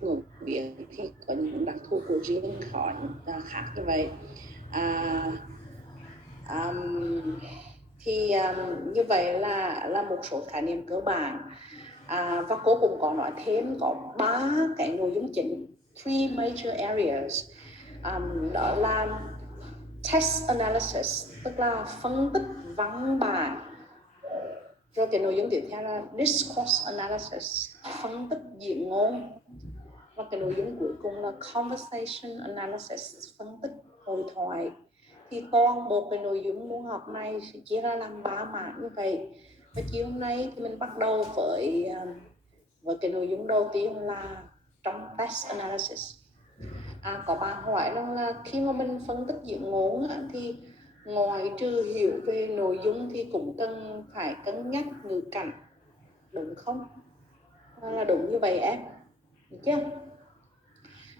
ngữ viết thì có những đặc thù của riêng khó khác như vậy. Như vậy là một số khái niệm cơ bản. Và cô cũng có nói thêm có 3 cái nội dung chính, 3 major areas. Đó là text analysis, tức là phân tích văn bản. Rồi cái nội dung tiếp theo là discourse analysis, phân tích diễn ngôn. Và cái nội dung cuối cùng là conversation analysis, phân tích hội thoại. Thì toàn bộ cái nội dung môn học này sẽ chia ra làm 3 mảng như vậy. Và chiều hôm nay thì mình bắt đầu với cái nội dung đầu tiên là trong text analysis. Có bạn hỏi rằng là khi mà mình phân tích diễn ngôn thì ngoài trừ hiểu về nội dung thì cũng cần phải cân nhắc ngữ cảnh, đúng không? Là đúng như vậy em, được chưa?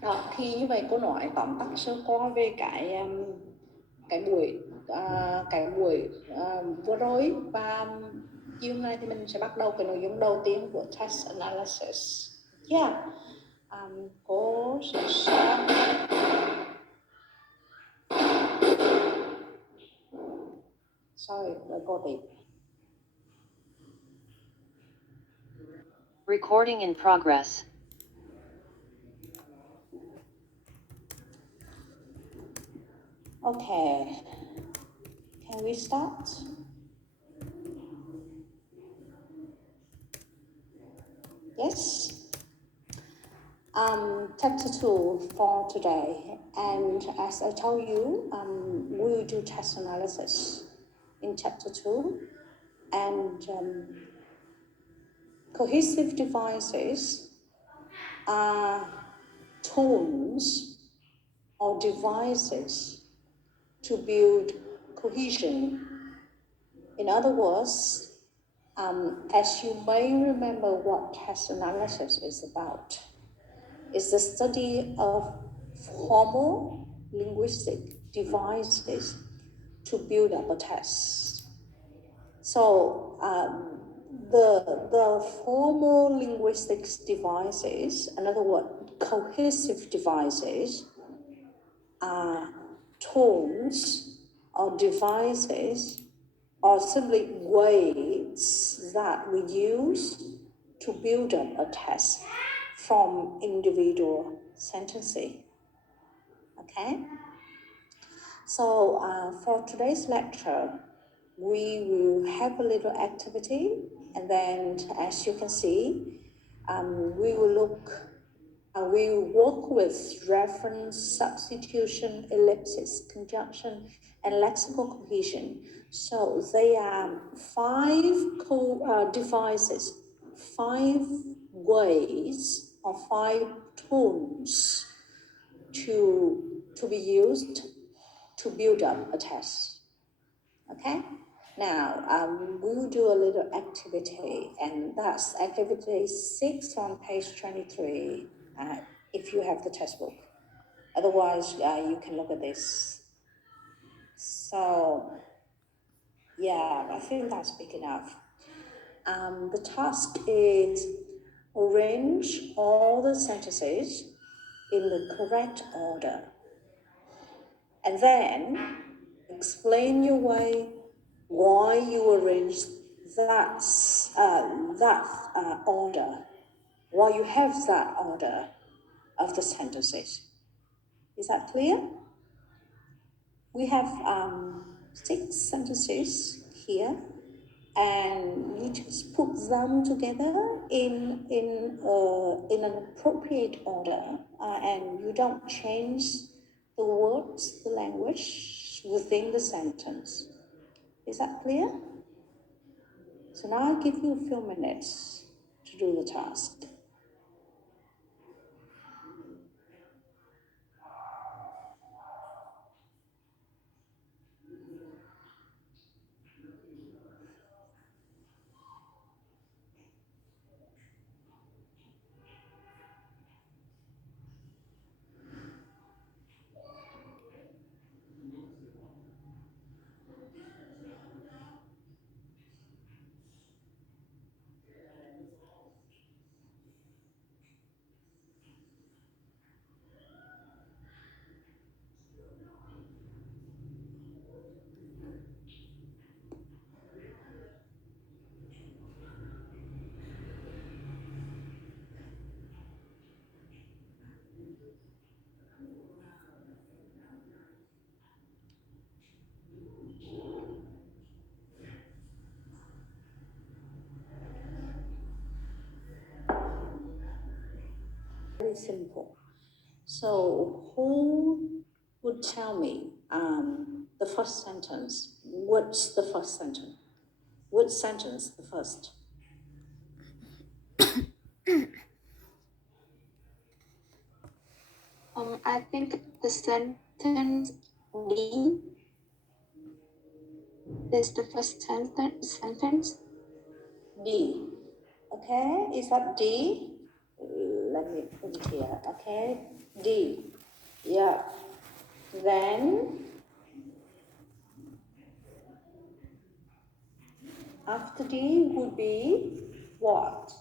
Đó, thì như vậy cô nói tóm tắt sơ qua về cái buổi vừa rồi. Và chiều nay thì mình sẽ bắt đầu cái nội dung đầu tiên của test analysis. Yeah. Cô sẽ share. Sorry, đợi cô tí. Recording in progress. Okay. Can we start? Yes. Chapter 2 for today, and as I told you, we will do test analysis in chapter 2, and cohesive devices are tools or devices to build cohesion. In other words, as you may remember what test analysis is about, it's the study of formal linguistic devices to build up a test. So the formal linguistics devices, in other words, cohesive devices, are tools or devices or simply ways that we use to build up a text from individual sentences. Okay? So for today's lecture, we will have a little activity, and then as you can see, we will work with reference, substitution, ellipsis, conjunction, and lexical cohesion. So they are 5 devices, 5 ways or 5 tools to be used to build up a test. Okay? Now, we will do a little activity, and that's activity 6 on page 23, if you have the textbook. Otherwise, you can look at this. So, yeah, I think that's big enough. The task is arrange all the sentences in the correct order, and then explain your way why you arrange that order, why you have that order of the sentences. Is that clear? We have 6 sentences here, and you just put them together in an appropriate order, and you don't change the words, the language within the sentence. Is that clear? So now I'll give you a few minutes to do the task. simple. So who would tell me the first sentence? What's the first sentence? Which sentence the first? I think the sentence D is the first sentence. D. Okay, is that D? Let me put it here. Okay, D. Yeah. Then after D would be what?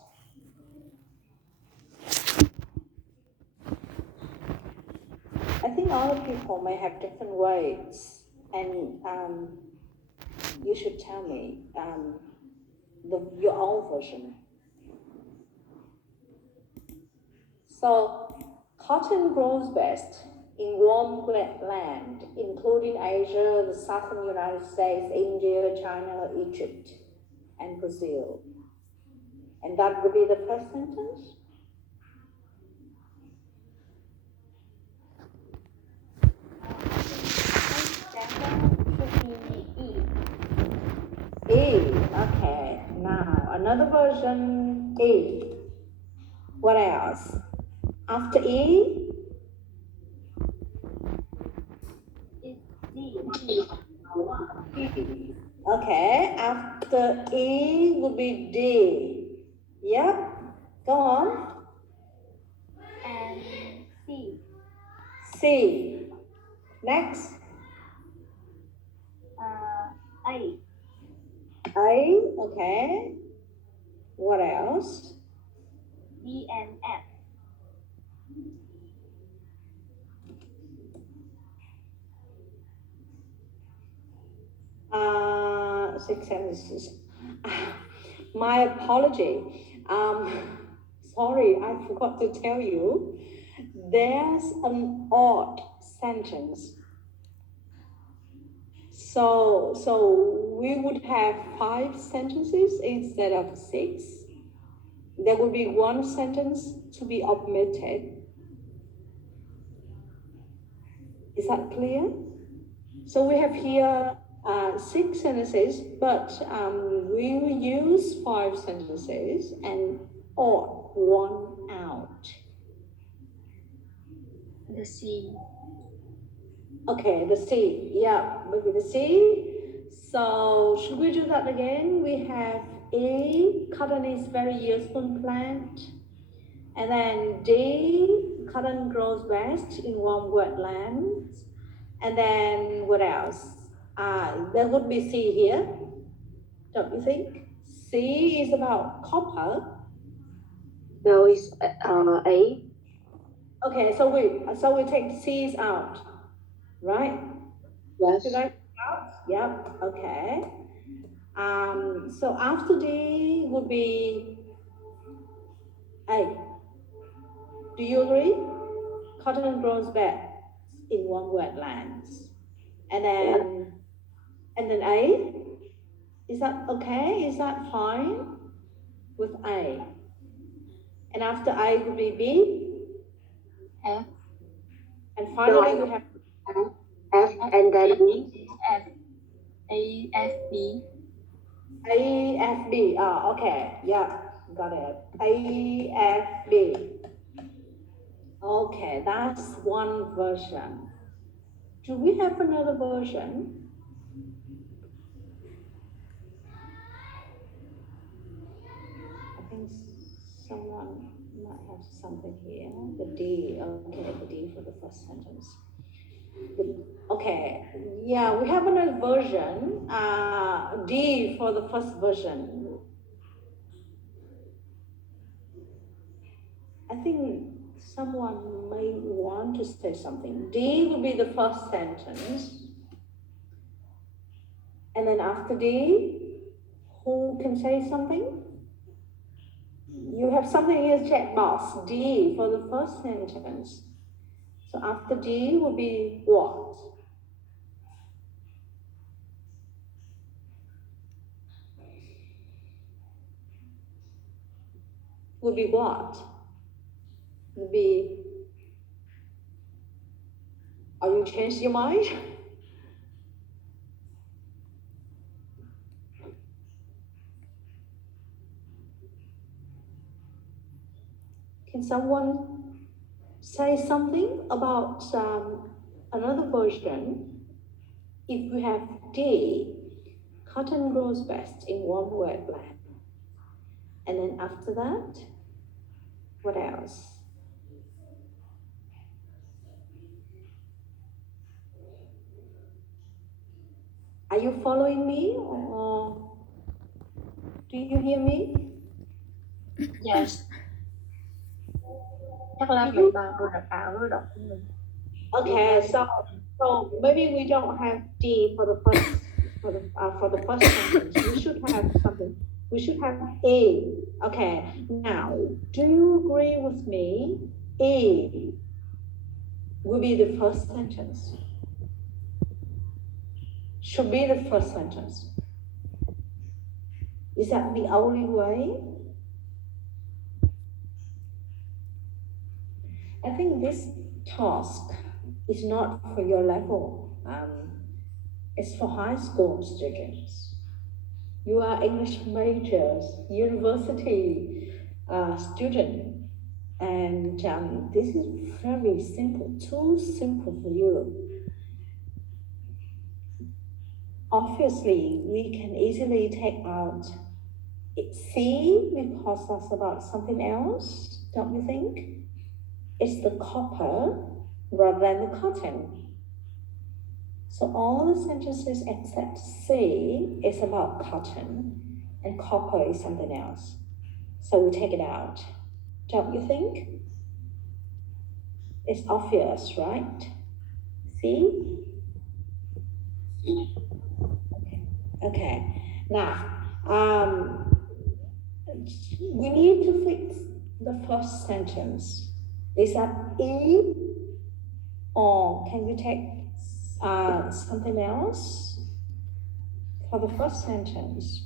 I think other people may have different ways, and you should tell me your own version. So, cotton grows best in warm land, including Asia, the southern United States, India, China, Egypt, and Brazil. And that would be the first sentence. E. Okay. Now another version. E. What else? After E. D. Okay. After E would be D. Yep. Go on. And C. C. Next. A. A. Okay. What else? D and F. Six sentences. My apology. Sorry, I forgot to tell you. There's an odd sentence. So we would have 5 sentences instead of 6. There would be one sentence to be omitted. Is that clear? So we have here 6 sentences, but we will use 5 sentences and odd one out. The C. Okay, the C. Yeah, maybe the C. So should we do that again? We have A, cotton is very useful plant. And then D, cotton grows best in warm wetlands. And then what else? There would be C here, don't you think? C is about copper. No, it's A. Okay, so we take C's out, right? Yes. Should I out? Yep. Okay. So after D would be A. Do you agree? Cotton grows best in warm wetlands. And then A. Is that okay? Is that fine with A? And after A would be B. F. And finally we have F and then F. A, F, B. A, F, B. Okay. Yeah, got it. A, F, B. Okay, that's one version. Do we have another version? I think someone might have something here. The D, okay, the D for the first sentence. Okay, yeah, we have another version. D for the first version. I think someone may want to say something. D will be the first sentence. And then after D, who can say something? You have something in the chat box, D for the first sentence. So after D will be what? Will be what? B. Are you changed your mind? Can someone say something about another version? If we have D, cotton grows best in warm wetland. And then after that, what else? Are you following me or do you hear me? Yes. Chắc là mấy bà vừa đọc ảo vừa đọc của mình. Okay, so maybe we don't have D for the first sentence. We should have something. We should have A. Okay. Now, do you agree with me? A will be the first sentence. Should be the first sentence. Is that the only way? I think this task is not for your level. It's for high school students. You are English majors, university student, and this is very simple, too simple for you. Obviously, we can easily take out C because that's about something else, don't you think? It's the copper rather than the cotton. So all the sentences except C is about cotton and copper is something else. So we take it out. Don't you think? It's obvious, right? See? Okay. Now, we need to fix the first sentence. Is that E or can we take something else for the first sentence?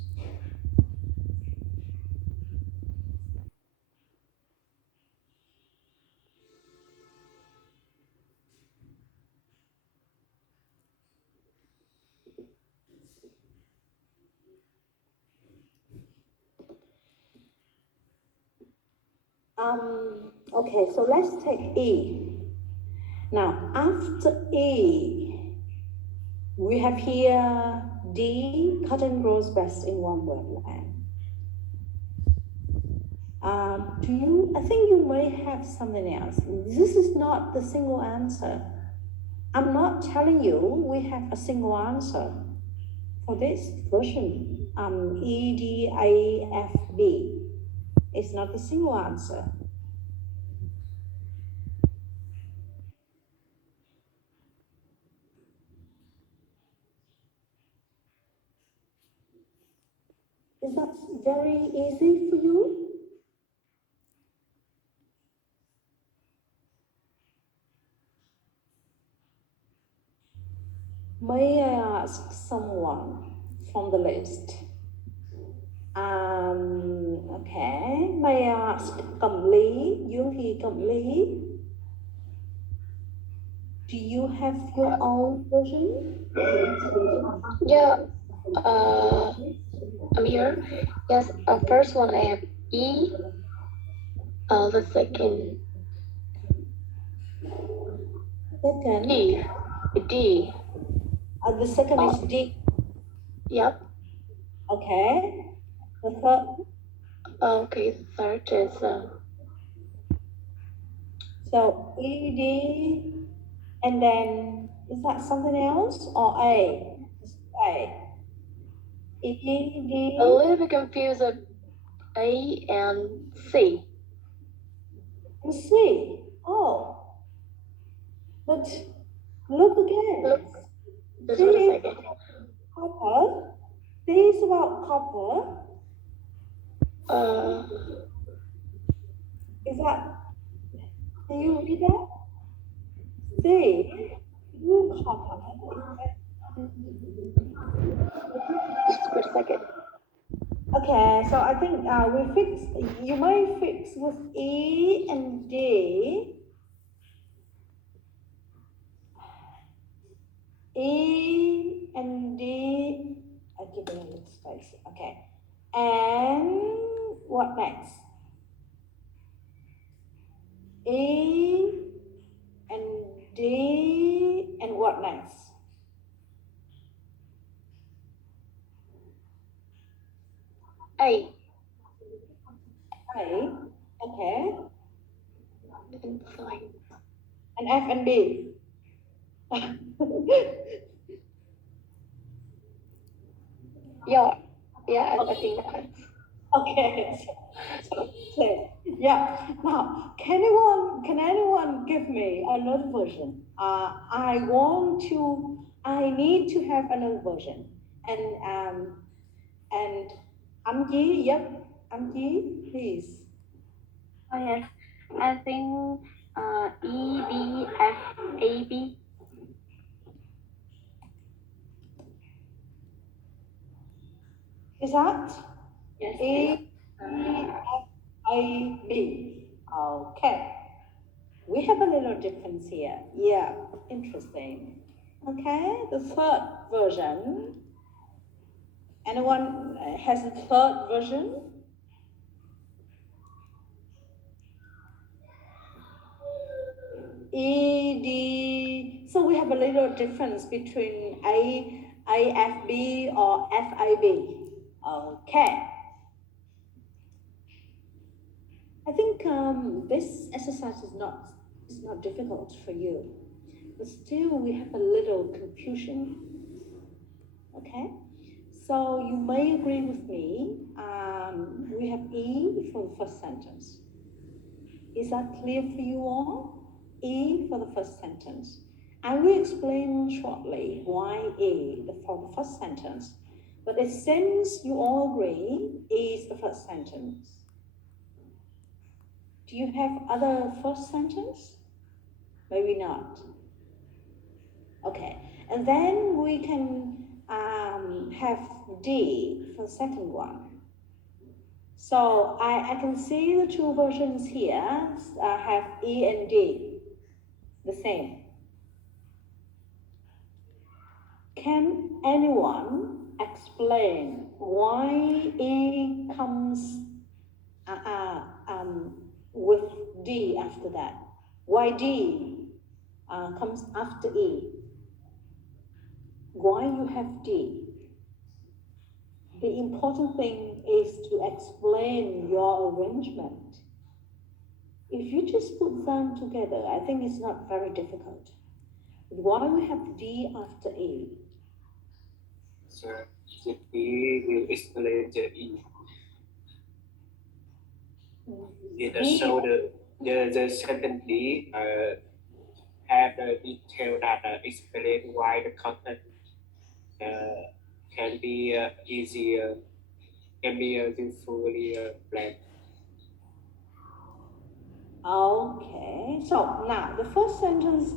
Okay, so let's take E. Now, after E, we have here D, cotton grows best in warm wetland. I think you may have something else. This is not the single answer. I'm not telling you we have a single answer for this version. E, D, A, F, B. It's not the single answer. Is that very easy for you? May I ask someone from the list? Okay. May I ask Cẩm Lý, Dương Thị Cẩm Lý? Do you have your own version? Yeah. I'm here. Yes. First one I have E. The second D. D. The second is D. Yep. Okay. The third. Okay. The third is So E, D, and then is that something else or A? A. E, D. a little bit confused. A and C. And C. Oh. But look again. Look. Just C for a is second. copper. C is about copper. Is that? Do you read that? C. You copper. Just for a second. Okay, so I think you may fix with E and D. And what next? E and D, and what next? A. A, okay. And fine. And F and B. Yeah. Yeah, I think that. Okay. So, yeah. Now, can anyone give me another version? I need to have another version. And Amji, yep, Amji, please. Oh yes, I think E B F A B. Is that? Yes. A, E, F, A, B. Okay. We have a little difference here. Yeah, interesting. Okay, the third version. Anyone has a third version? E, D. So we have a little difference between A, F, B or F, A, B. Okay. I think this exercise is not difficult for you, but still we have a little confusion. Okay, so you may agree with me. We have E for the first sentence. Is that clear for you all? E for the first sentence. I will explain shortly why E for the first sentence. But it seems you all agree E is the first sentence. Do you have other first sentence? Maybe not. Okay, and then we can have D for the second one. So I can see the two versions here have E and D, the same. Can anyone explain why E comes with D after that? Why D comes after E? Why you have D? The important thing is to explain your arrangement. If you just put them together, I think it's not very difficult. But why we have D after E? So the D will explain the E. So the sentence D have the detail that explain why the content can be easier, can be usefully blank. Okay, so now the first sentence,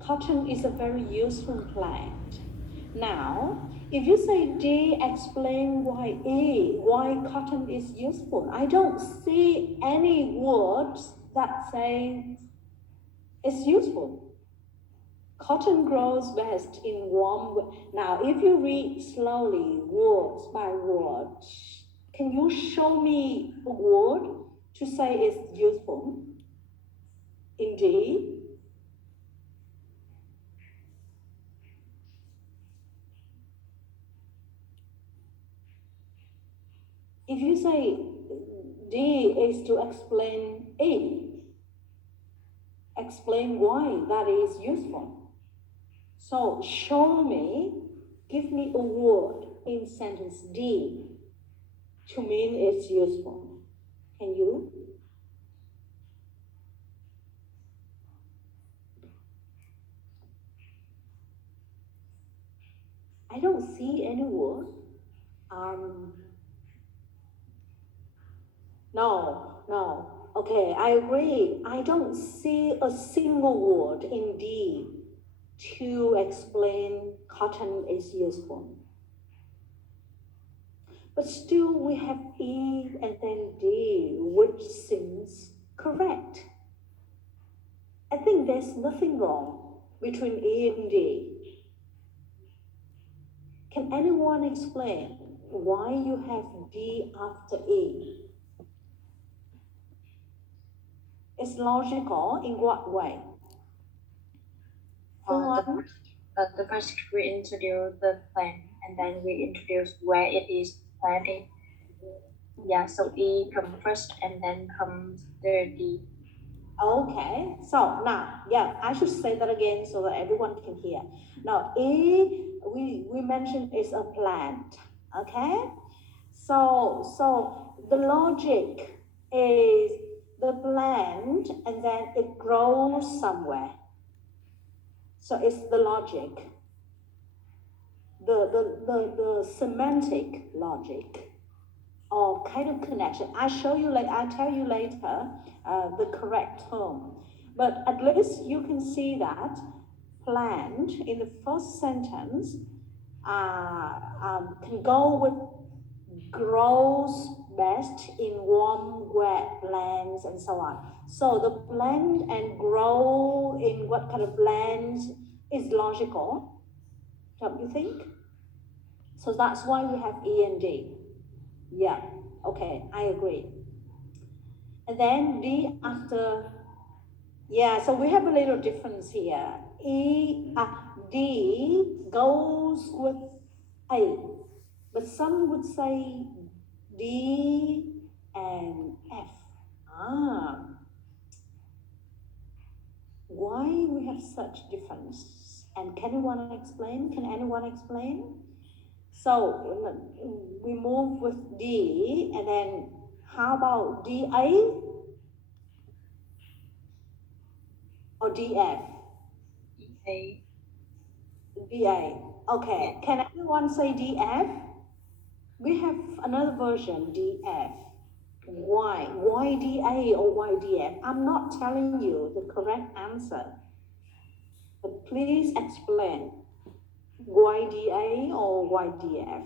cotton is a very useful plant. Now, if you say D, explain why E, why cotton is useful. I don't see any words that say it's useful. Cotton grows best in warm. Now, if you read slowly, words by word, can you show me a word to say it's useful? Indeed. If you say D is to explain A, explain why that is useful. So show me, give me a word in sentence D to mean it's useful. Can you? I don't see any word. No. Okay, I agree. I don't see a single word in D to explain cotton is useful. But still we have E and then D, which seems correct. I think there's nothing wrong between E and D. Can anyone explain why you have D after E? It's logical in what way? The first we introduce the plant and then we introduce where it is planted. Yeah, so E come first and then comes the D. Okay, so now, yeah, I should say that again so that everyone can hear. Now, E, we mentioned is a plant, okay? So the logic is the plant and then it grows somewhere. So it's the logic, the semantic logic or kind of connection. I'll tell you later the correct term. But at least you can see that plant in the first sentence can go with grows best in warm, wet lands and so on. So the plant and grow in what kind of lands is logical, don't you think? So that's why we have E and D. Yeah, okay, I agree. And then D after, yeah, so we have a little difference here. D goes with A, but some would say D and F. Why we have such difference? And can anyone explain? So we move with D, and then how about DA or DF? A. DA. Okay, can anyone say DF? We have another version, DF. Why? Why DA or why DF? I'm not telling you the correct answer, but please explain. Why DA or why DF?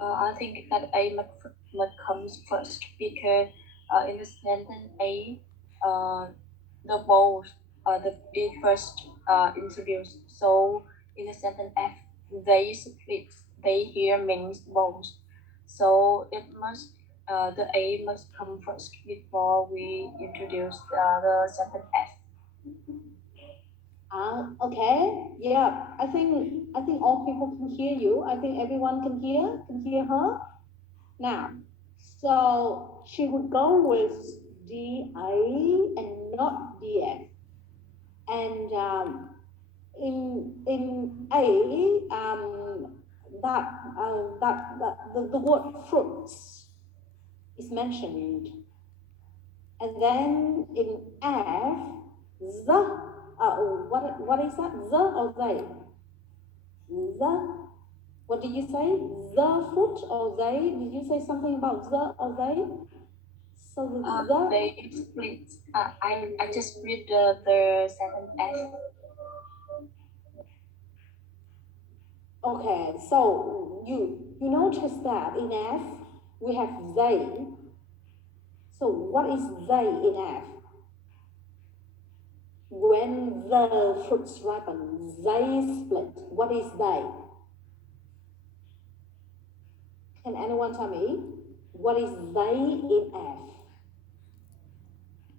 I think that A must comes first because in the sentence A, the both the B first introduced. So in the sentence F, they split. They here means both. So it must the A must come first before we introduce the sentence F. Okay, yeah. I think all people can hear you. I think everyone can hear her. Now, so she would go with DA and not DF. And in A, the word fruits is mentioned, and then in F, the what is that? The or they? The. What did you say? The fruit or they? Did you say something about the or they? So the They split. I just read the sentence F. Okay, so you notice that in F we have they. So what is they in F? When the fruits ripen, they split. What is they? Can anyone tell me? What is they in F?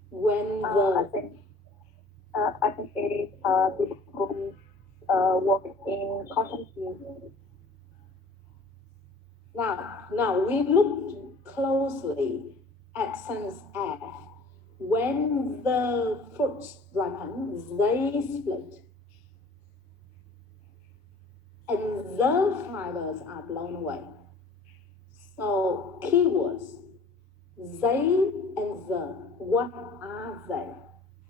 When the I think it is people work in cotton field. Now we look closely at sentence F. When the fruits ripen, they split. And the fibers are blown away. So keywords, they and the. What are they?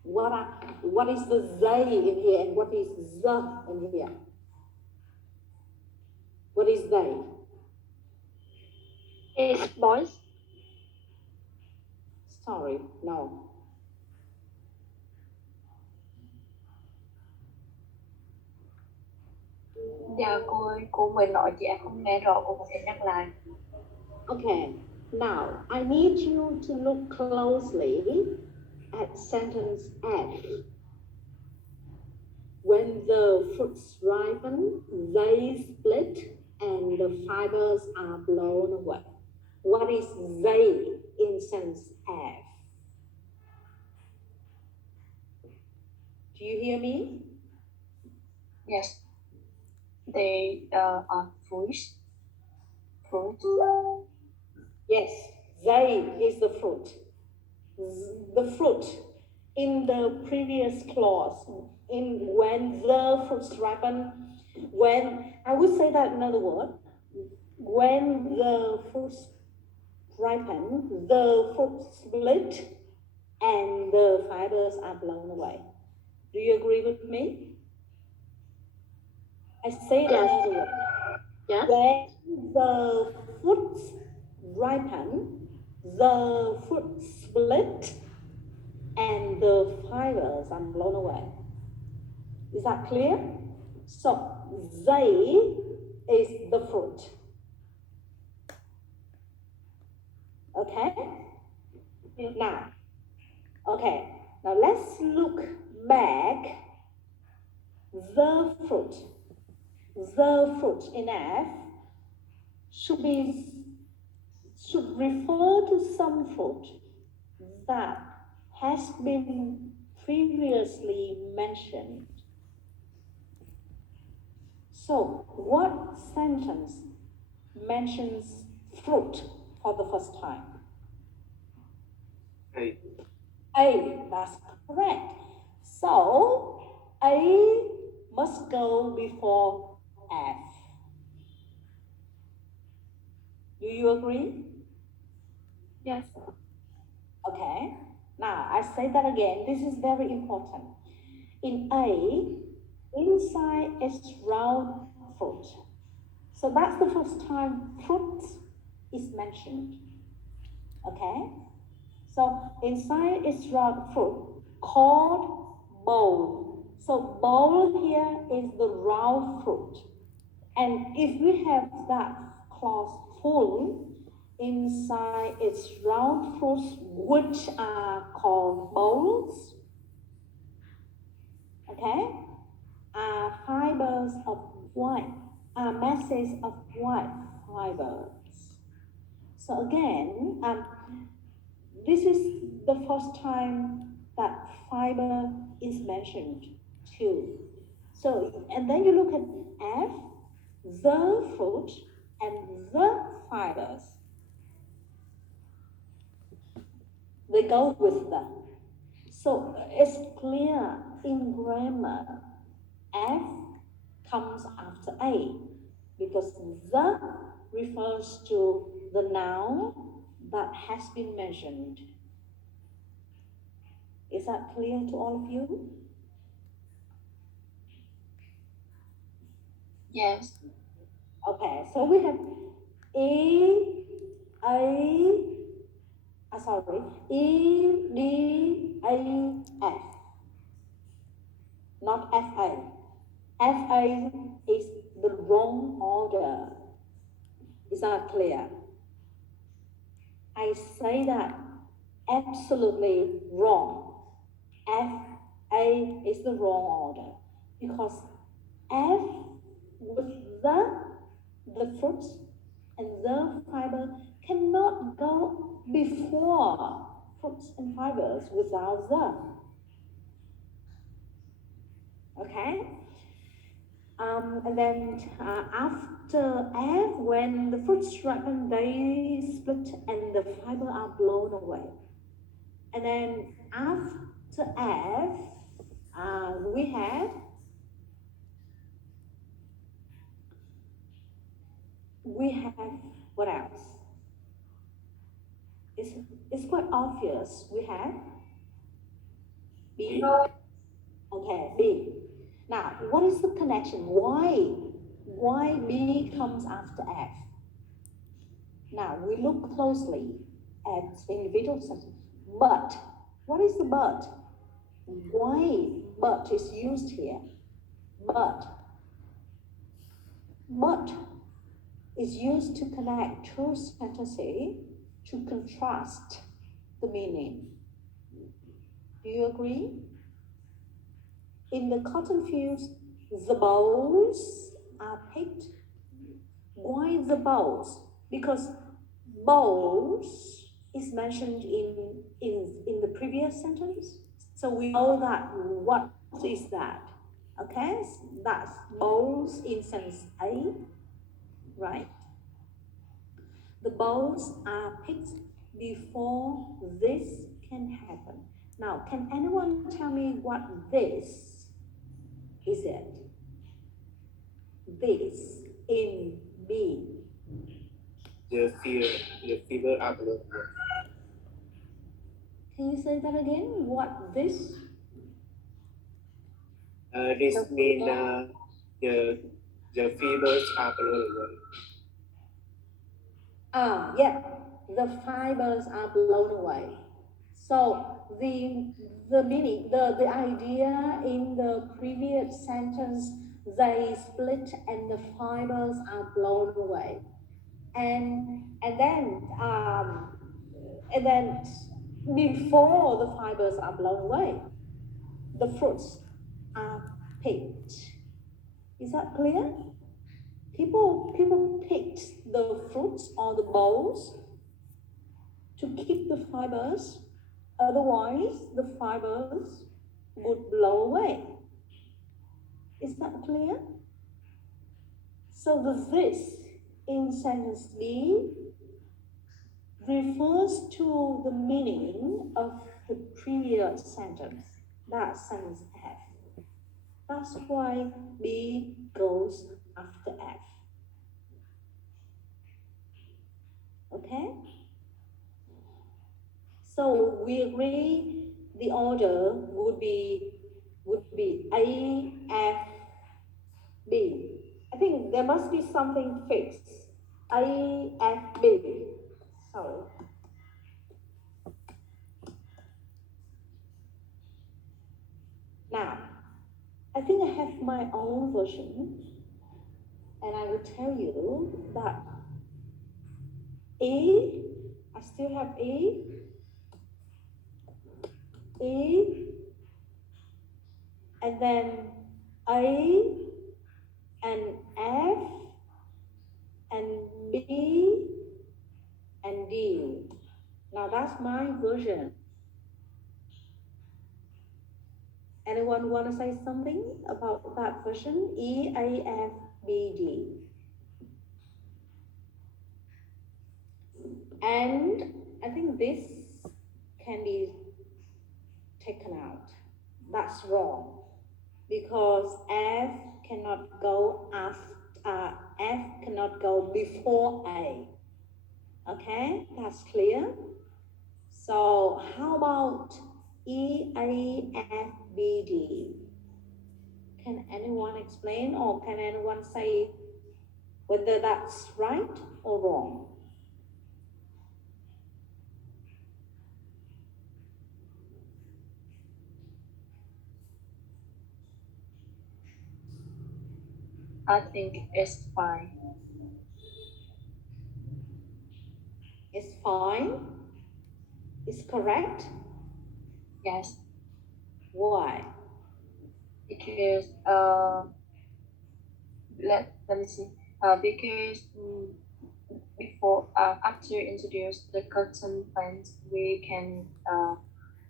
What is the they in here and what is the in here? What is they? It's boys. Sorry, no. Dạ cô mới nói chị em không nghe rõ, cô có thể nhắc lại. Okay, now I need you to look closely at sentence F. When the fruits ripen, they split. and the fibers are blown away. What is they in sense F? Do you hear me? Yes. They are fruits. Fruit. Yes, they is the fruit. The fruit in the previous clause, in when the fruits ripen, when I would say that in other words, when the fruits ripen, the fruit split and the fibers are blown away. Do you agree with me? I say it in other words. Yes. When the fruits ripen, the fruit split and the fibers are blown away. Is that clear? So they is the fruit. Okay? Now, let's look back. The fruit in F should refer to some fruit that has been previously mentioned. So, what sentence mentions fruit for the first time? A, that's correct. So, A must go before F. Do you agree? Yes. Okay. Now, I say that again. This is very important. In A, inside is round fruit. So that's the first time fruit is mentioned. Okay? So inside is round fruit called bowl. So bowl here is the round fruit. And if we have that clause full, inside its round fruits, which are called bowls, okay, are fibers of white, are masses of white fibers. So again, this is the first time that fiber is mentioned too. So, and then you look at F, the fruit and the fibers. They go with them. So it's clear in grammar, F comes after A because the refers to the noun that has been mentioned. Is that clear to all of you? Yes. Okay, so we have E, A, E, D, A, F. Not FA. FA is the wrong order. Is that clear? I say that absolutely wrong. FA is the wrong order because F with the fruits and the fiber cannot go before fruits and fibers without the. Okay? And then after F, when the fruits ripen, they split and the fiber are blown away. And then after F, we have what else? It's quite obvious. We have B. Okay, B. Now, what is the connection? Why B comes after F? Now, we look closely at individual sentences. But, what is the but? Why but is used here? But is used to connect two sentences to contrast the meaning. Do you agree? In the cotton fields, the bowls are picked. Why the bowls? Because bowls is mentioned in the previous sentence. So we know that what is that? Okay, that's bowls in sentence A, right? The bowls are picked before this can happen. Now, can anyone tell me what this is it? This in B. The fever are blown away. Can you say that again? What this? This means the fevers are blown away. Yeah, the fibers are blown away. So the meaning, the idea in the previous sentence, they split and the fibers are blown away. And then before the fibers are blown away, the fruits are picked. Is that clear? People picked the fruits or the bowls to keep the fibers, otherwise the fibers would blow away. Is that clear? So the this in sentence B refers to the meaning of the previous sentence, that's sentence F. That's why B goes after F. Okay? So we agree the order would be A, F, B. I think there must be something fixed. A, F, B. Sorry. Now, I think I have my own version, and I will tell you that E, I still have E, and then A, and F, and B, and D. Now that's my version. Anyone want to say something about that version? E, A, F, B, D. And I think this can be taken out. That's wrong. Because F cannot go after, F cannot go before A. Okay, that's clear. So how about E, A, F, B, D? Can anyone explain or can anyone say whether that's right or wrong? I think it's fine. It's fine. It's correct. Yes, Why? because let me see. Because before after introduce the cotton plants, we can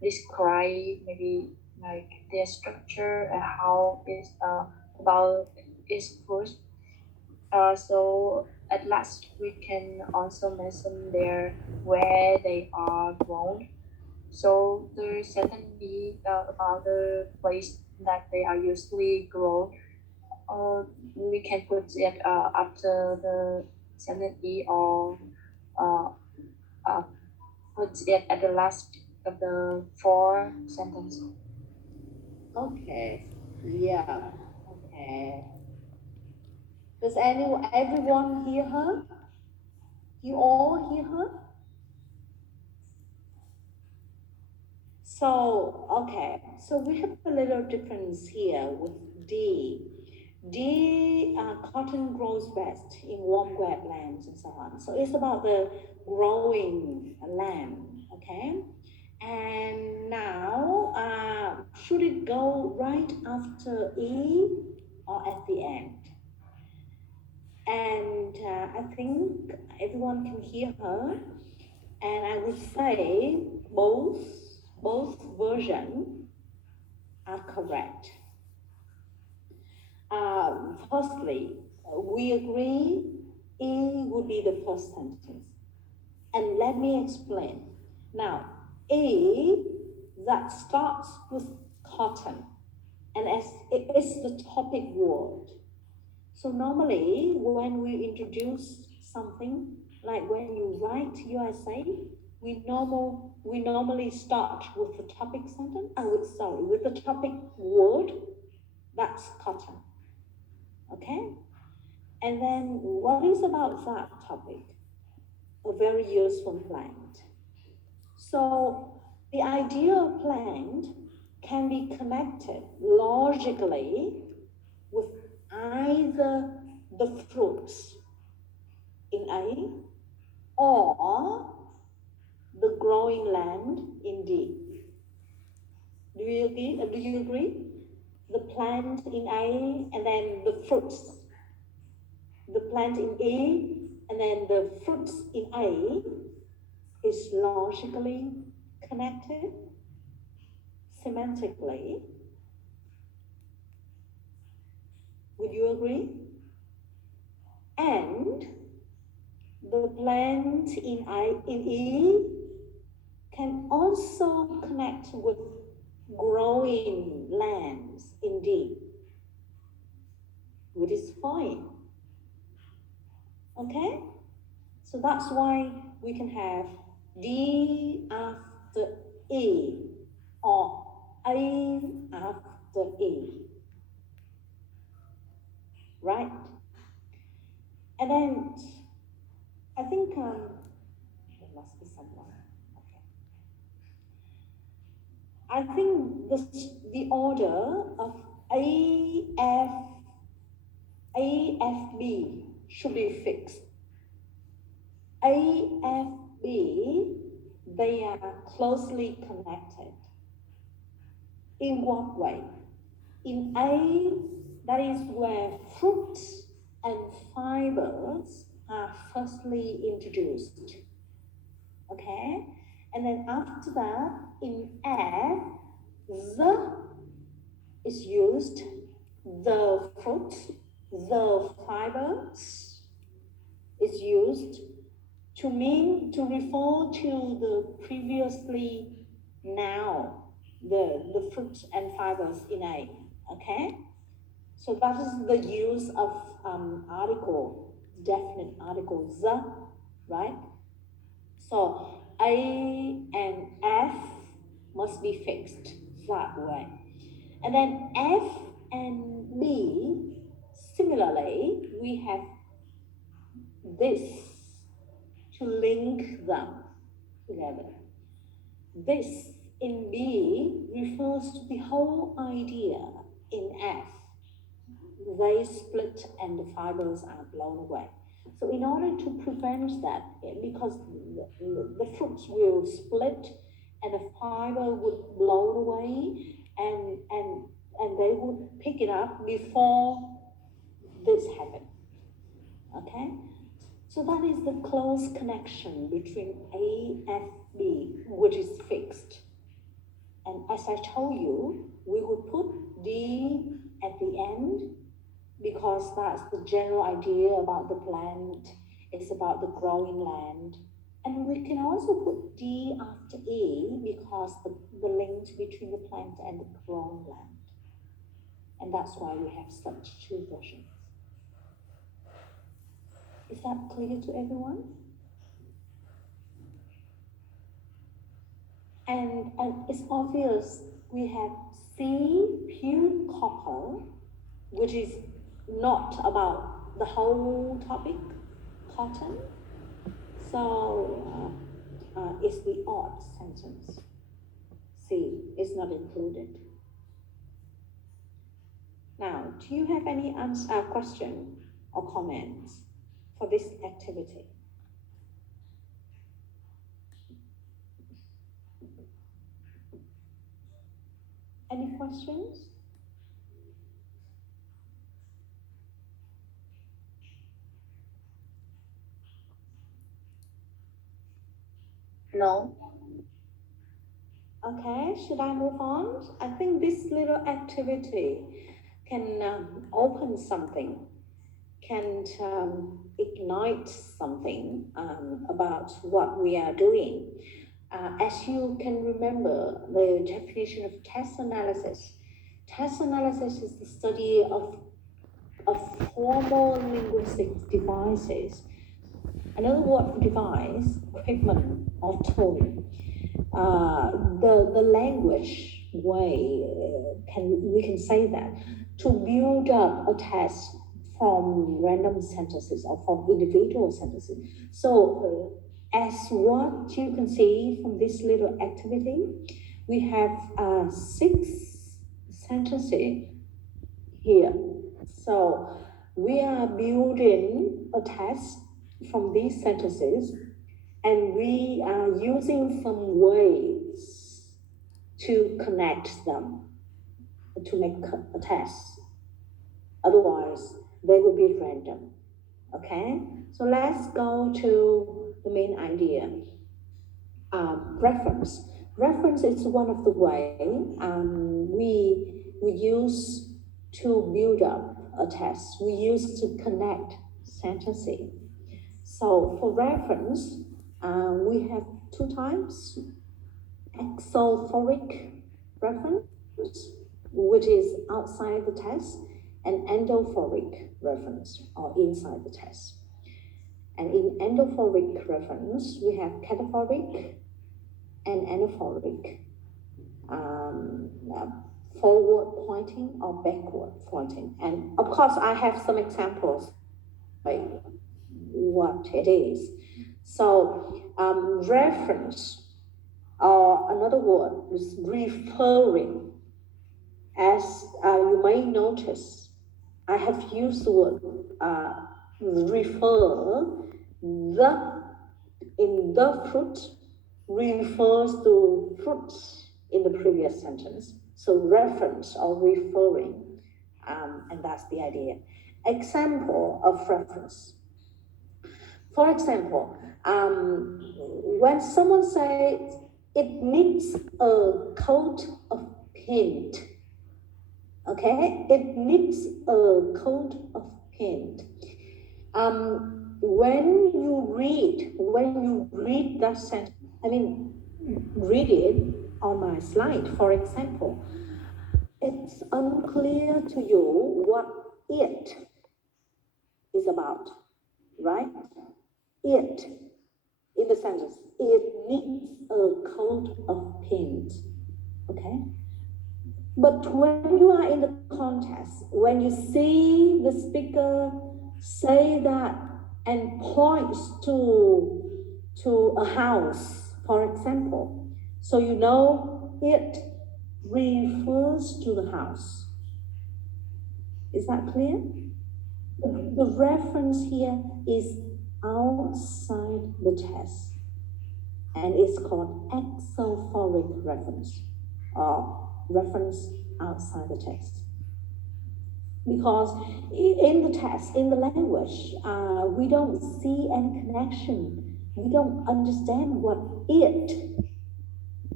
describe maybe like their structure and how it's about its fruit. So at last we can also mention their where they are grown. So there certainly be about the place that they are usually grown. We can put it after the sentence E or uh, uh, put it at the last of the four sentence. Okay. Yeah. Okay. Does everyone hear her? You all hear her? So, okay. So we have a little difference here with D. D, cotton grows best in warm, wet lands and so on. So it's about the growing land, okay? And now, should it go right after E or at the end? And I think everyone can hear her. And I would say both versions are correct. Firstly, we agree E would be the first sentence. And let me explain. Now, E that starts with cotton, and as it is the topic word. So normally, when we introduce something, like when you write your essay, we normally start with the topic sentence. With the topic word. That's cotton. Okay? And then what is about that topic? A very useful plant. So the idea of plant can be connected logically with either the fruits in A or the growing land in D. Do you agree? The plant in A and then the fruits. The plant in A and then the fruits in A is logically connected, semantically. Would you agree? And the plant in E can also connect with growing lands in D, which is fine. Okay? So that's why we can have D after E or A after E. Right? And then I think there must be someone. Okay. I think the order of AFB should be fixed. AFB, they are closely connected. In what way? In A, that is where fruits and fibers are firstly introduced. Okay? And then after that, in F, the is used, the fruit, the fibers is used to refer to the previously now, the fruits and fibers in A, okay? So that is the use of article, definite article, the, right? So A and F must be fixed that way. And then F and B, similarly, we have this to link them together. This in B refers to the whole idea in F. They split and the fibers are blown away. So in order to prevent that, because the fruits will split and the fiber would blow away and they would pick it up before this happened. Okay? So that is the close connection between A, F, B, which is fixed. And as I told you, we would put D at the end because that's the general idea about the plant. It's about the growing land. And we can also put D after E because the link between the plant and the growing land. And that's why we have such two versions. Is that clear to everyone? And it's obvious we have C, pure copper, which is not about the whole topic, cotton. So it's the odd sentence. C is not included. Now, do you have any question or comments for this activity? Any questions? No. Okay, should I move on? I think this little activity can open something, can ignite something about what we are doing. As you can remember, the definition of test analysis. Test analysis is the study of formal linguistic devices. Another word for device, equipment or tool. The language way, we can say that, to build up a test from random sentences or from individual sentences. So as what you can see from this little activity, we have 6 sentences here. So we are building a test from these sentences, and we are using some ways to connect them to make a test. Otherwise, they will be random. Okay? So let's go to the main idea. Reference. Reference is one of the way we use to build up a test. We use to connect sentences. So for reference, we have 2 types: exophoric reference, which is outside the text, and endophoric reference, or inside the text. And in endophoric reference, we have cataphoric and anaphoric, forward pointing or backward pointing. And of course, I have some examples like what it is. So reference, or another word is referring. As you may notice, I have used the word refer. The in the fruit refers to fruits in the previous sentence. So reference or referring, and that's the idea. Example of reference. For example, when someone says it needs a coat of paint, okay, it needs a coat of paint. When you read that sentence, read it on my slide, for example, it's unclear to you what it is about, right? It, in the sentence, it needs a coat of paint, okay? But when you are in the context, when you see the speaker say that and points to a house, for example, so you know it refers to the house. Is that clear? The reference here is outside the text, and it's called exophoric reference, or reference outside the text. Because in the text, in the language, we don't see any connection. We don't understand what it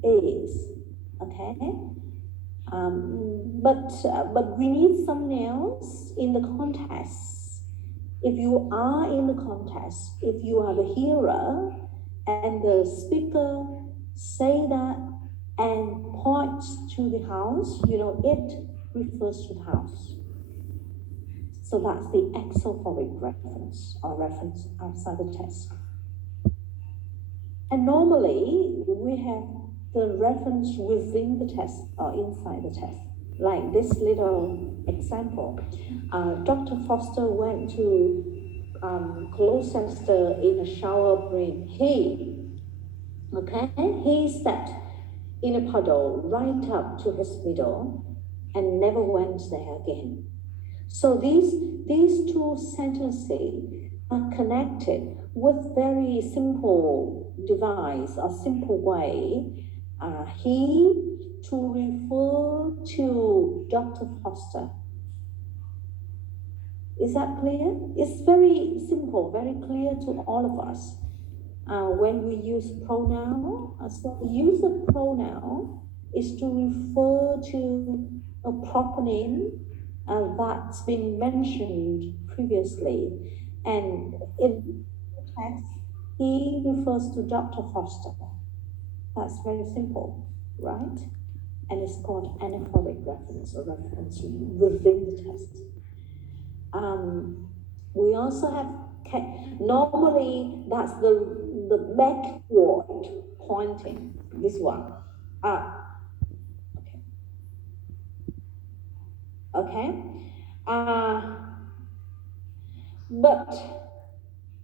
is, okay? But we need something else in the context. If you are in the context, if you are the hearer, and the speaker say that and points to the house, you know, it refers to the house. So that's the exophoric reference, or reference outside the text. And normally, we have the reference within the text or inside the text. Like this little example. Dr. Foster went to Gloucester in a shower brain. He sat in a puddle right up to his middle and never went there again. So these 2 sentences are connected with very simple device or simple way. He to refer to Dr. Foster. Is that clear? It's very simple, very clear to all of us. when we use pronoun. So the use of pronoun is to refer to a proper name that's been mentioned previously. And in the text, he refers to Dr. Foster. That's very simple, right? And it's called anaphoric reference, or reference within the text. We also have, normally that's the backward pointing, this one. Okay. But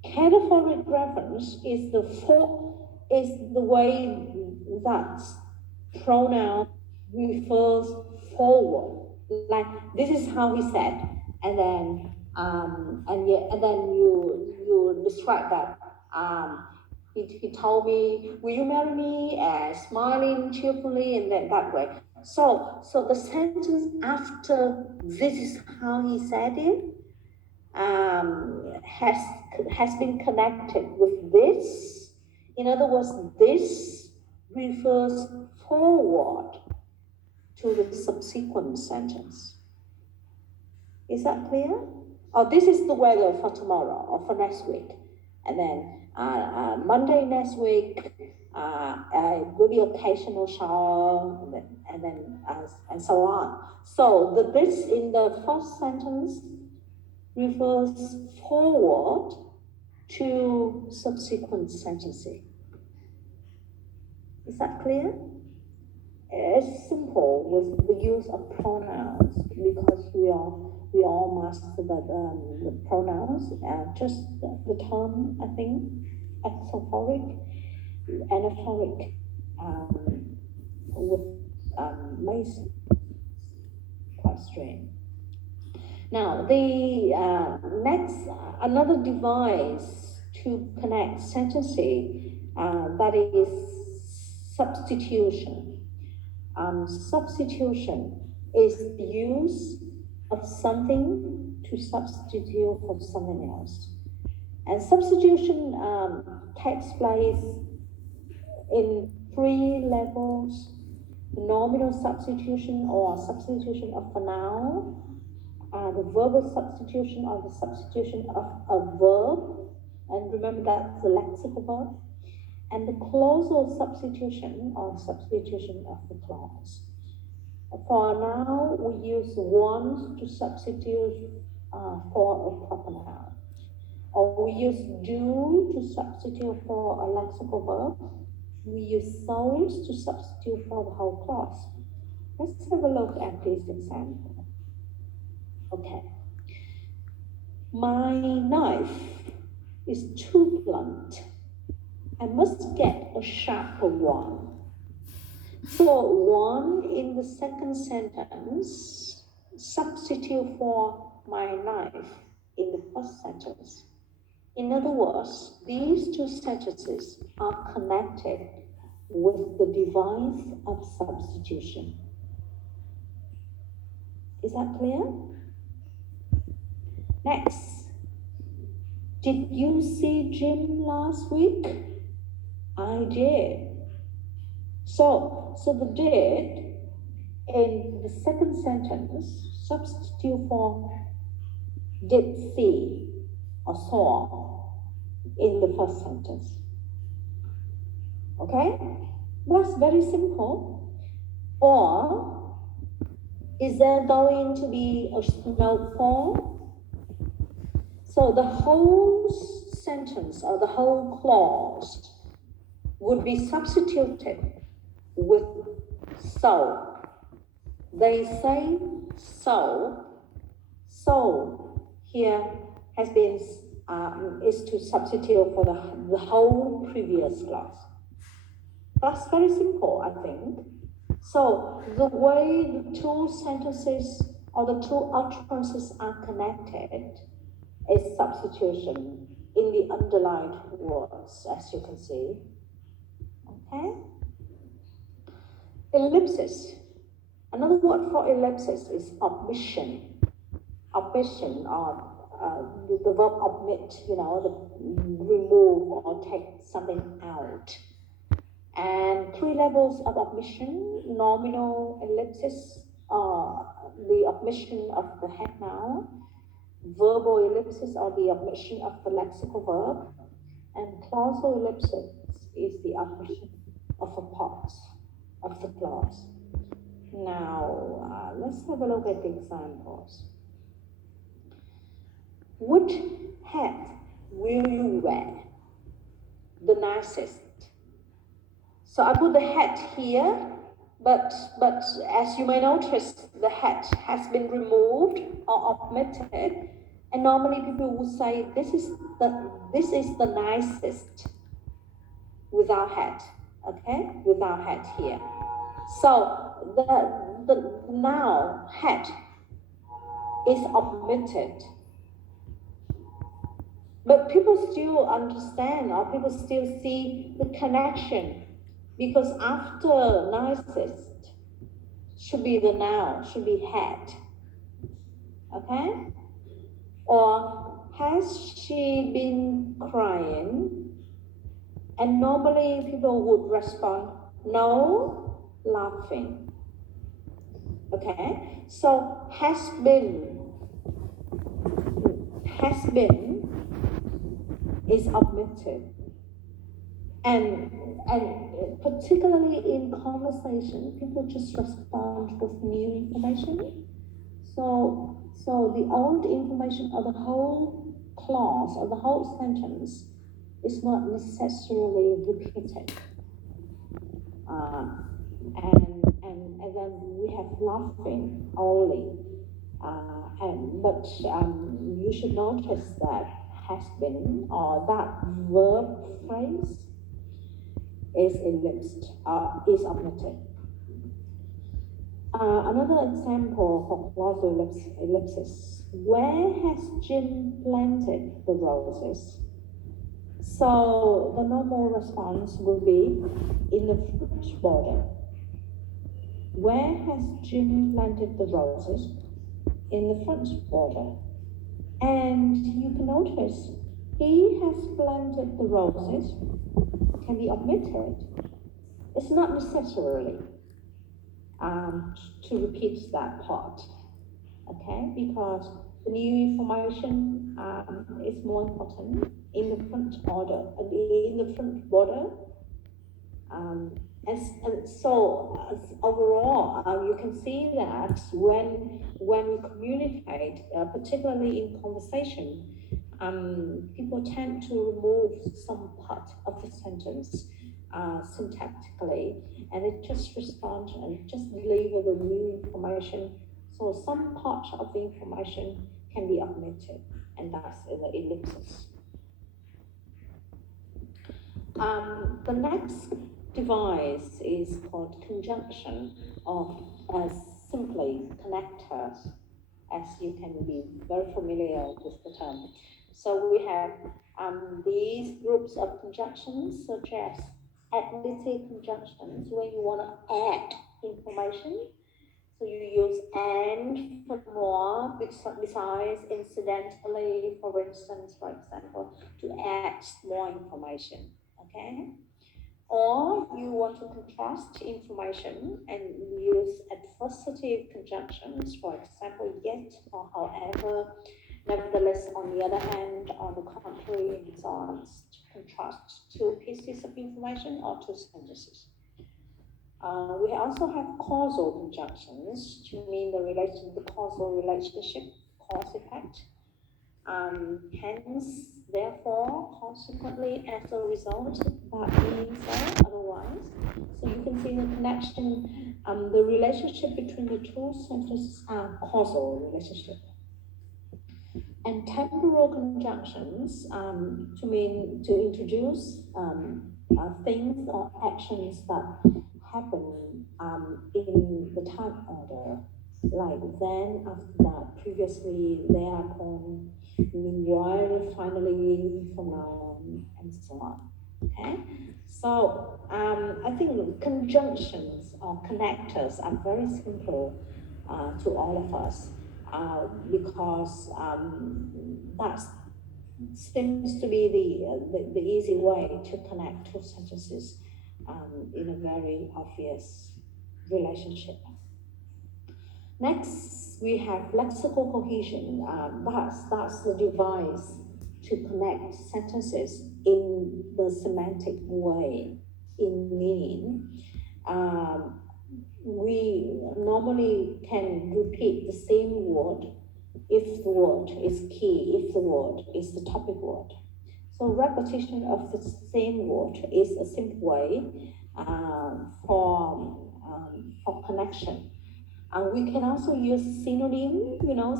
cataphoric reference is the way that pronoun refers forward. Like this is how he said, and then you describe that. He told me, "Will you marry me?" Smiling cheerfully, and then that way. So the sentence after "this is how he said it" has been connected with this. In other words, this refers forward to the subsequent sentence. Is that clear? Or this is the weather for tomorrow or for next week. And then Monday next week, will be occasional shower, and so on. So the this in the first sentence refers forward to subsequent sentences. Is that clear? It's simple with the use of pronouns because we all master the pronouns. Just the term, I think, exophoric, anaphoric, with makes quite strange. Now, the another device to connect sentences, that is substitution. Substitution is the use of something to substitute for something else. And substitution takes place in 3 levels: nominal substitution or substitution of a noun, the verbal substitution or the substitution of a verb, and remember that's the lexical verb, and the clausal substitution or substitution of the clause. For a noun, we use was to substitute for a proper noun, or we use do to substitute for a lexical verb. We use those to substitute for the whole clause. Let's have a look at this example. Okay. My knife is too blunt. I must get a sharper one. So one in the second sentence substitute for my knife in the first sentence. In other words, these 2 sentences are connected with the device of substitution. Is that clear? Next, did you see Jim last week? I did. So the did in the second sentence substitute for did see or saw in the first sentence. Okay? That's very simple. Or is there going to be a snowfall? So the whole sentence or the whole clause would be substituted with so. They say so. So here has been is to substitute for the whole previous clause. That's very simple, I think. So the way the 2 sentences or the 2 utterances are connected is substitution in the underlined words, as you can see. Okay? Ellipsis. Another word for ellipsis is omission. Omission or the verb omit, the remove or take something out. And 3 levels of omission: nominal ellipsis, the omission of the head noun; verbal ellipsis, or the omission of the lexical verb; and clausal ellipsis is the omission of a part of the clause. Now, let's have a look at the examples. Which hat will you wear? The nicest. So I put the hat here, but as you may notice, the hat has been removed or omitted, and normally people would say this is the nicest without hat. Okay, without hat here. So the noun hat is omitted. But people still understand, or people still see the connection, because after nicest should be the noun, should be hat. Okay? Or has she been crying? And normally people would respond, no, laughing. Okay? So has been is omitted, and particularly in conversation, people just respond with new information. So the old information or the whole clause or the whole sentence is not necessarily repeated. And then we have laughing only. But you should notice that has been, or that verb phrase is ellipsed, is omitted. Another example for clausal ellipsis. Where has Jim planted the roses? So the normal response will be in the front border. Where has Jim planted the roses? In the front border. And you can notice he has planted the roses can be omitted. It's not necessarily to repeat that part, okay? Because the new information is more important in the front order, in the front border. Overall, you can see that when we communicate, particularly in conversation, people tend to remove some part of the sentence syntactically, and it just responds and just deliver the new information. So some part of the information can be omitted, and that's in the ellipsis. The next device is called conjunction, or simply connectors, as you can be very familiar with the term. So we have these groups of conjunctions, such as additive conjunctions, where you want to add information. So you use and for more, besides incidentally, for instance, for example, to add more information, okay? Or you want to contrast information and use adversative conjunctions, for example, yet or however, nevertheless, on the other hand, on the contrary, and so on, to contrast two pieces of information or two sentences. We also have causal conjunctions, to mean the causal relationship, cause effect. Hence, therefore, consequently, as a result, that means so, otherwise. So you can see the connection, the relationship between the two sentences are causal relationship. And temporal conjunctions, to introduce things or actions that happen in the time order, like then, after that, previously, thereupon, meanwhile, finally, from now on, and so on. Okay? So I think conjunctions or connectors are very simple to all of us. because that seems to be the easy way to connect two sentences in a very obvious relationship. Next, we have lexical cohesion. That's the device to connect sentences in the semantic way, in meaning. We normally can repeat the same word if the word is key, if the word is the topic word. So repetition of the same word is a simple way for connection. We can also use synonym.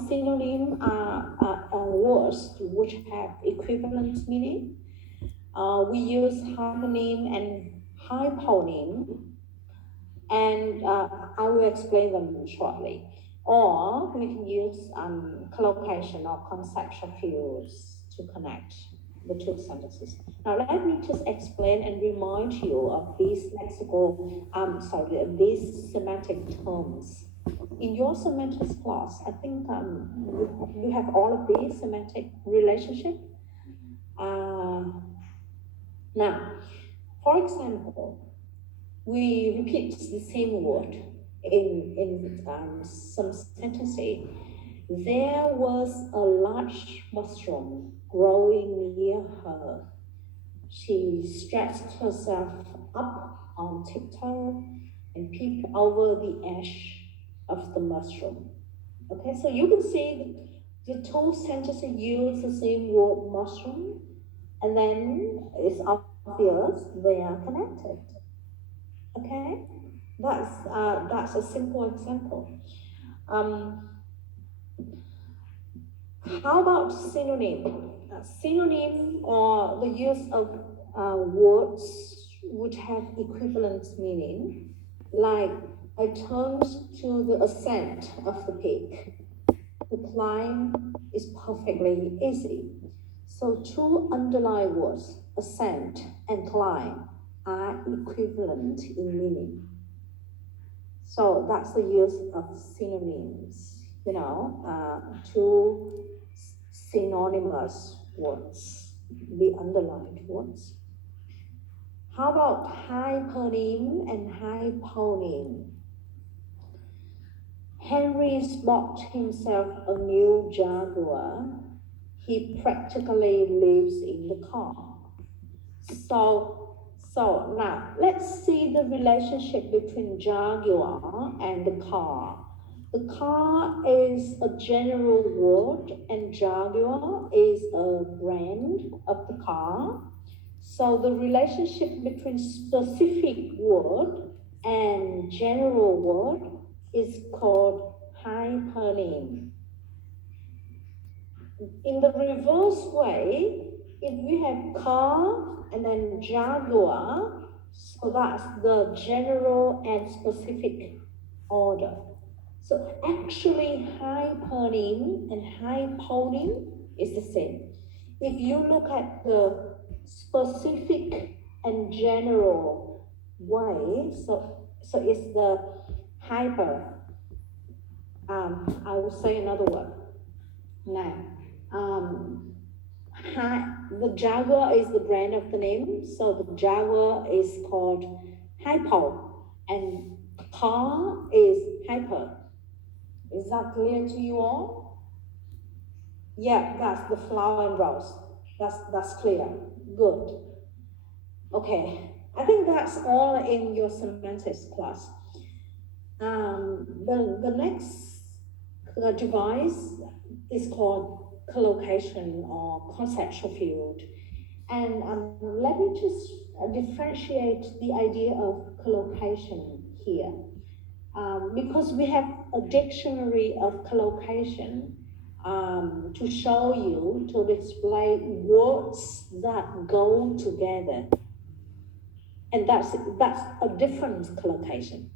Synonym are words which have equivalent meaning. We use homonym and hyponym, and I will explain them shortly. Or we can use collocation or conceptual cues to connect the two sentences. Now let me just explain and remind you of these these semantic terms. In your semantics class, I think you have all of these semantic relationship. Now, for example, we repeat the same word in some sentences. There was a large mushroom growing near her. She stretched herself up on tiptoe and peeped over the edge of the mushroom. Okay, so you can see the two sentences use the same word mushroom, and then it's obvious they are connected. Okay, that's a simple example. How about synonym? Synonym or the use of words which have equivalent meaning, like I turned to the ascent of the peak. The climb is perfectly easy. So two underlying words, ascent and climb, are equivalent in meaning. So that's the use of synonyms, two synonymous words, the underlined words. How about hypernym and hyponym? Henry bought himself a new Jaguar. He practically lives in the car. So now let's see the relationship between Jaguar and the car. The car is a general word and Jaguar is a brand of the car. So the relationship between specific word and general word is called hypernym. In the reverse way, if we have car and then Jaguar, so that's the general and specific order. So actually hypernym and hyponym is the same. If you look at the specific and general way, so it's the hyper. I will say another word. Now, the Jaguar is the brand of the name, so the Jaguar is called hypo, and car is hyper. Is that clear to you all? Yeah, that's the flower and rose. That's clear. Good. Okay, I think that's all in your semantics class. The next device is called collocation or conceptual field. And let me just differentiate the idea of collocation here. Because we have a dictionary of collocation to show you, to display words that go together. And that's a different collocation.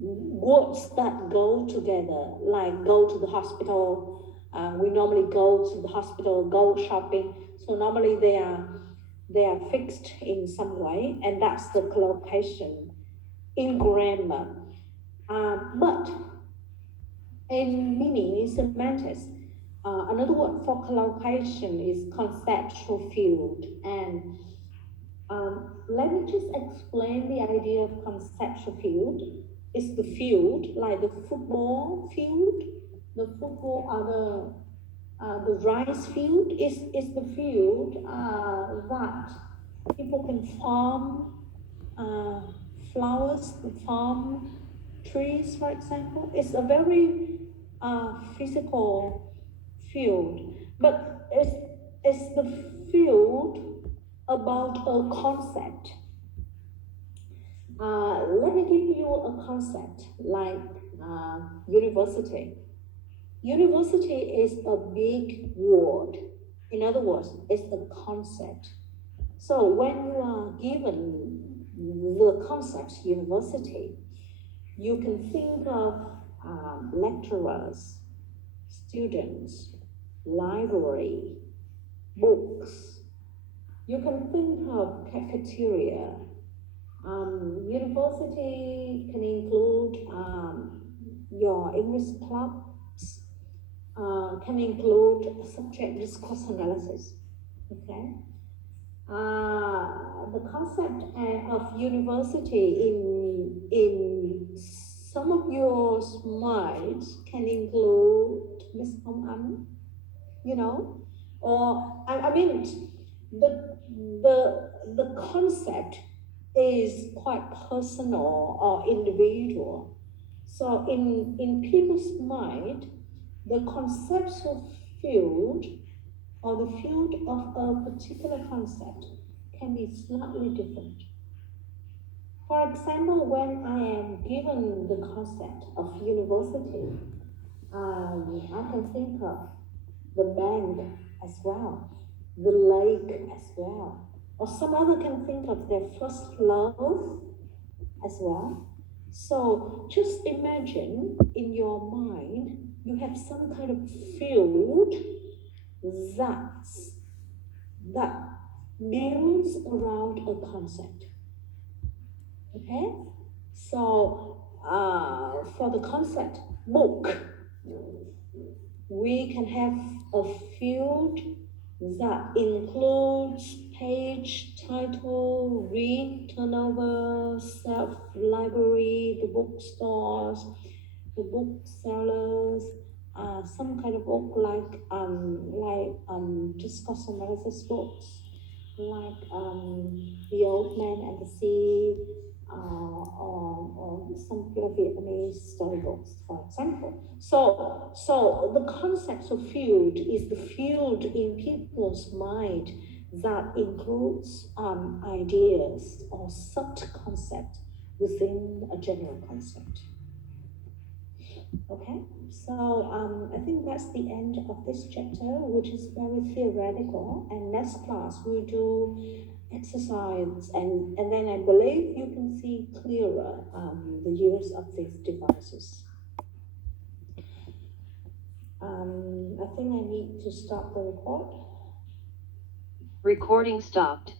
Words that go together, like go to the hospital. We normally go to the hospital, go shopping. So normally they are fixed in some way, and that's the collocation in grammar. But in meaning, in semantics, another word for collocation is conceptual field. And let me just explain the idea of conceptual field. It's the field, like the football field, the football, the rice field is the field that people can farm flowers, farm trees, for example. It's a very physical field, but it's the field about a concept. Let me give you a concept like university. University is a big word. In other words, it's a concept. So when you are given the concept university, you can think of lecturers, students, library, books. You can think of cafeteria. University can include your English clubs, can include subject discourse analysis. Okay. The concept of university in some of your minds can include Miss Hong An, you know, or I mean the concept is quite personal or individual. So in people's mind, the conceptual field or the field of a particular concept can be slightly different. For example, when I am given the concept of university, I can think of the bank as well, the lake as well, or some other can think of their first love as well. So just imagine in your mind, you have some kind of field that builds around a concept. Okay? So for the concept book, we can have a field that includes page, title, read, turnover, self-library, the bookstores, the booksellers, some kind of book like discourse analysis books, like The Old Man and the Sea, or some pure Vietnamese storybooks, for example. So the conceptual field is the field in people's mind that includes ideas or sub-concept within a general concept. Okay, so I think that's the end of this chapter, which is very theoretical. And next class we'll do exercise, and then I believe you can see clearer the use of these devices. I think I need to stop the record. Recording stopped.